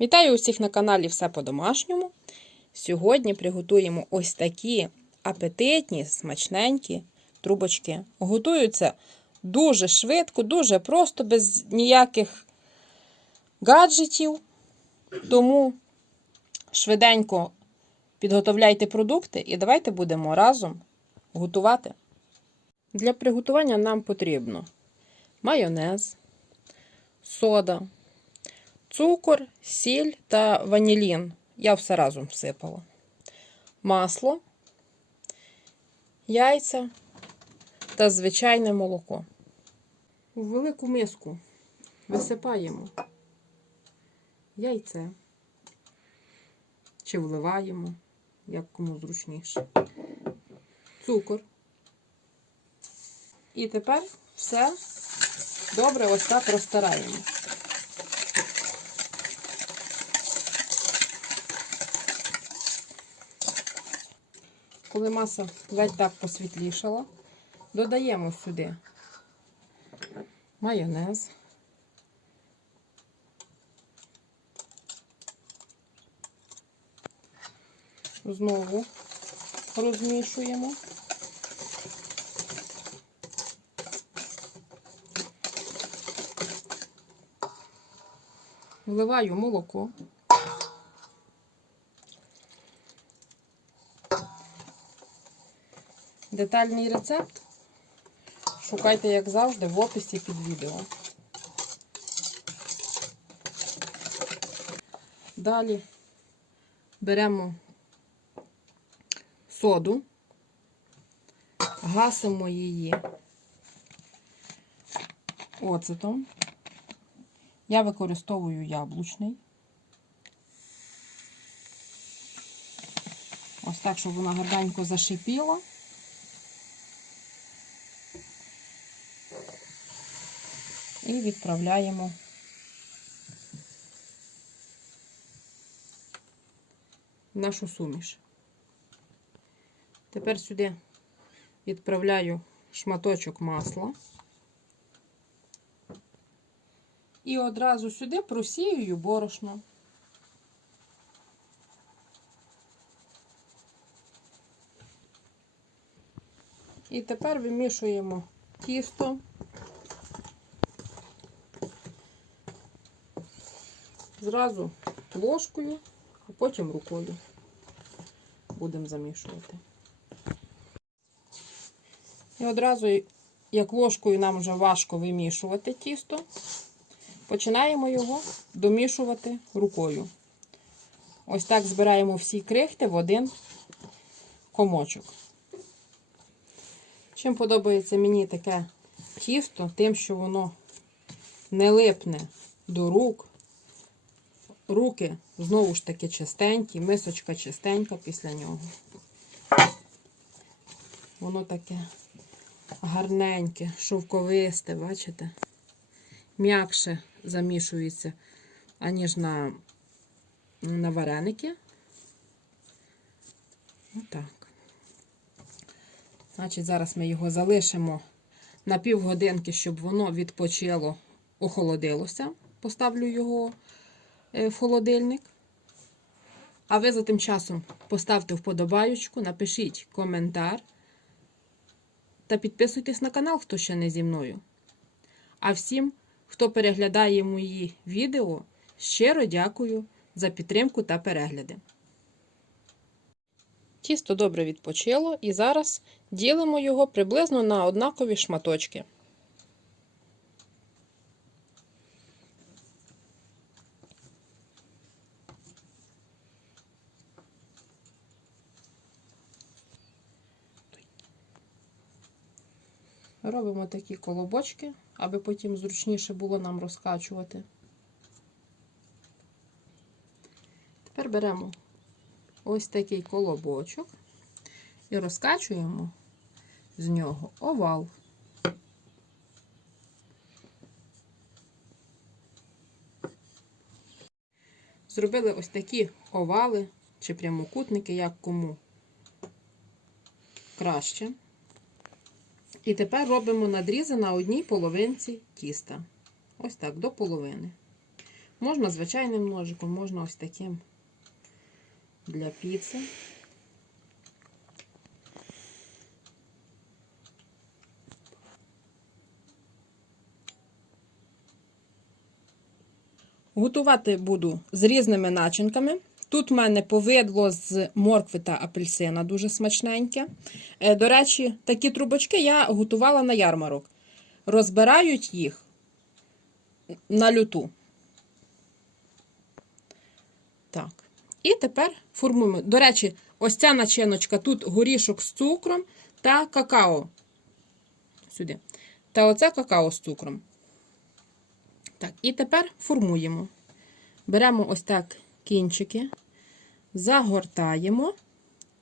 Вітаю усіх на каналі Все по-домашньому. Сьогодні приготуємо ось такі апетитні, смачненькі трубочки. Готуються дуже швидко, дуже просто, без ніяких гаджетів. Тому швиденько підготовляйте продукти і давайте будемо разом готувати. Для приготування нам потрібно майонез, сода, цукор, сіль та ванілін. Я все разом всипала. Масло, яйця та звичайне молоко. У велику миску висипаємо яйце чи вливаємо, як кому зручніше, цукор. І тепер все добре ось так розтираємо. Коли маса ледь так посвітлішала, додаємо сюди майонез. Знову розмішуємо. Вливаю молоко. Детальний рецепт шукайте, як завжди, в описі під відео. Далі беремо соду, гасимо її оцетом. Я використовую яблучний. Ось так, щоб вона гарненько зашипіла. І відправляємо нашу суміш. Тепер сюди відправляю шматочок масла. І одразу сюди просіюю борошно. І тепер вимішуємо тісто. Зразу ложкою, а потім рукою будемо замішувати. І одразу, як ложкою нам вже важко вимішувати тісто, починаємо його домішувати рукою. Ось так збираємо всі крихти в один комочок. Чим подобається мені таке тісто, тим, що воно не липне до рук. Руки знову ж таки чистенькі, мисочка чистенька після нього. Воно таке гарненьке, шовковисте, бачите? М'якше замішується, аніж на, на вареники. Отак. Значить, зараз ми його залишимо на півгодинки, щоб воно відпочило, охолодилося. Поставлю його в холодильник. А ви за тим часом поставте вподобаючку, напишіть коментар та підписуйтесь на канал, хто ще не зі мною. А всім, хто переглядає мої відео, щиро дякую за підтримку та перегляди. Тісто добре відпочило і зараз ділимо його приблизно на однакові шматочки. Робимо такі колобочки, аби потім зручніше було нам розкачувати. Тепер беремо ось такий колобочок і розкачуємо з нього овал. Зробили ось такі овали чи прямокутники, як кому краще. І тепер робимо надрізи на одній половинці тіста. Ось так, до половини. Можна звичайним ножиком, можна ось таким для піци. Готувати буду з різними начинками. Тут в мене повидло з моркви та апельсина дуже смачненьке. Е, До речі, такі трубочки я готувала на ярмарок. Розбирають їх на люту. Так. І тепер формуємо. До речі, ось ця начиночка тут горішок з цукром та какао. Сюди. Та оце какао з цукром. Так, і тепер формуємо. Беремо ось так кінчики, загортаємо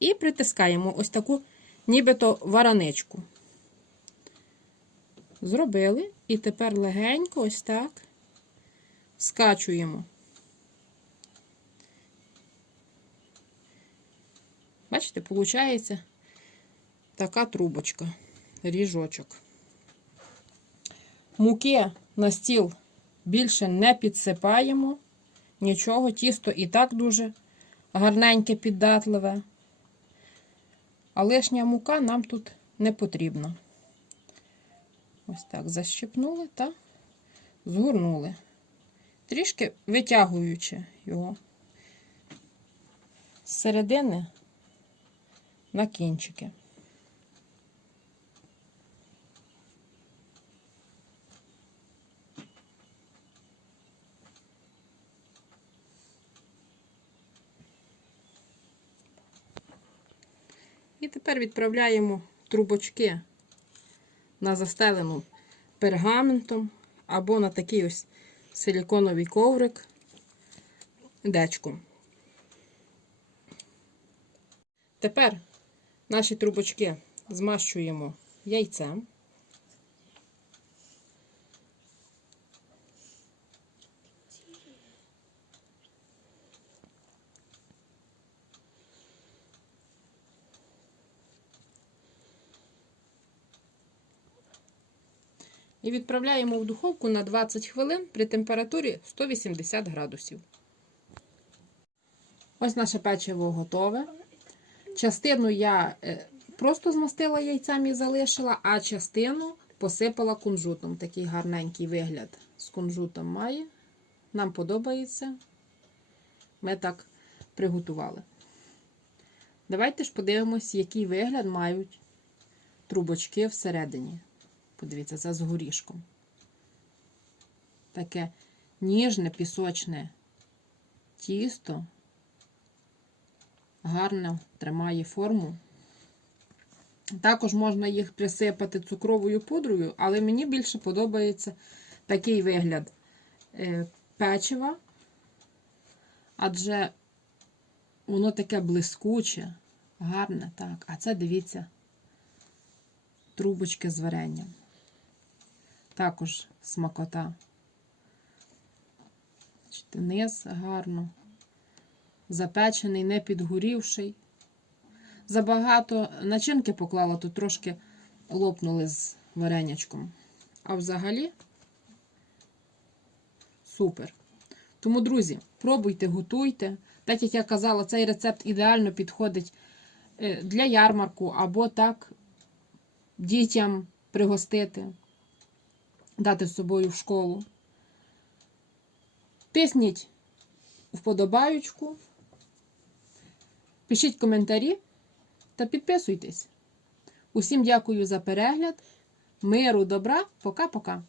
і притискаємо ось таку нібито вараничку. Зробили, і тепер легенько ось так скачуємо. Бачите, виходить така трубочка, ріжочок. Муки на стіл більше не підсипаємо. Нічого, тісто і так дуже гарненьке, піддатливе. А лишня мука нам тут не потрібна. Ось так защипнули та згорнули, трішки витягуючи його з середини на кінчики. І тепер відправляємо трубочки на застелену пергаментом або на такий ось силіконовий коврик дечком. Тепер наші трубочки змащуємо яйцем. І відправляємо в духовку на 20 хвилин при температурі 180 градусів. Ось наше печиво готове. Частину я е, просто змастила яйцем і залишила, а частину посипала кунжутом. Такий гарненький вигляд з кунжутом має. Нам подобається. Ми так приготували. Давайте ж подивимось, який вигляд мають трубочки всередині. Подивіться, це з горішком. Таке ніжне пісочне тісто гарно тримає форму. Також можна їх присипати цукровою пудрою, але мені більше подобається такий вигляд е, печива, адже воно таке блискуче, гарне, так. А це дивіться, трубочки з варенням. Також смакота. Низ гарно. Запечений, не підгорівший. Забагато начинки поклала, то трошки лопнули з варенячком. А взагалі супер. Тому, друзі, пробуйте, готуйте. Так як я казала, цей рецепт ідеально підходить е, для ярмарку або так дітям пригостити, дати з собою в школу. Тисніть вподобаючку, пишіть коментарі та підписуйтесь. Усім дякую за перегляд. Миру, добра, пока-пока.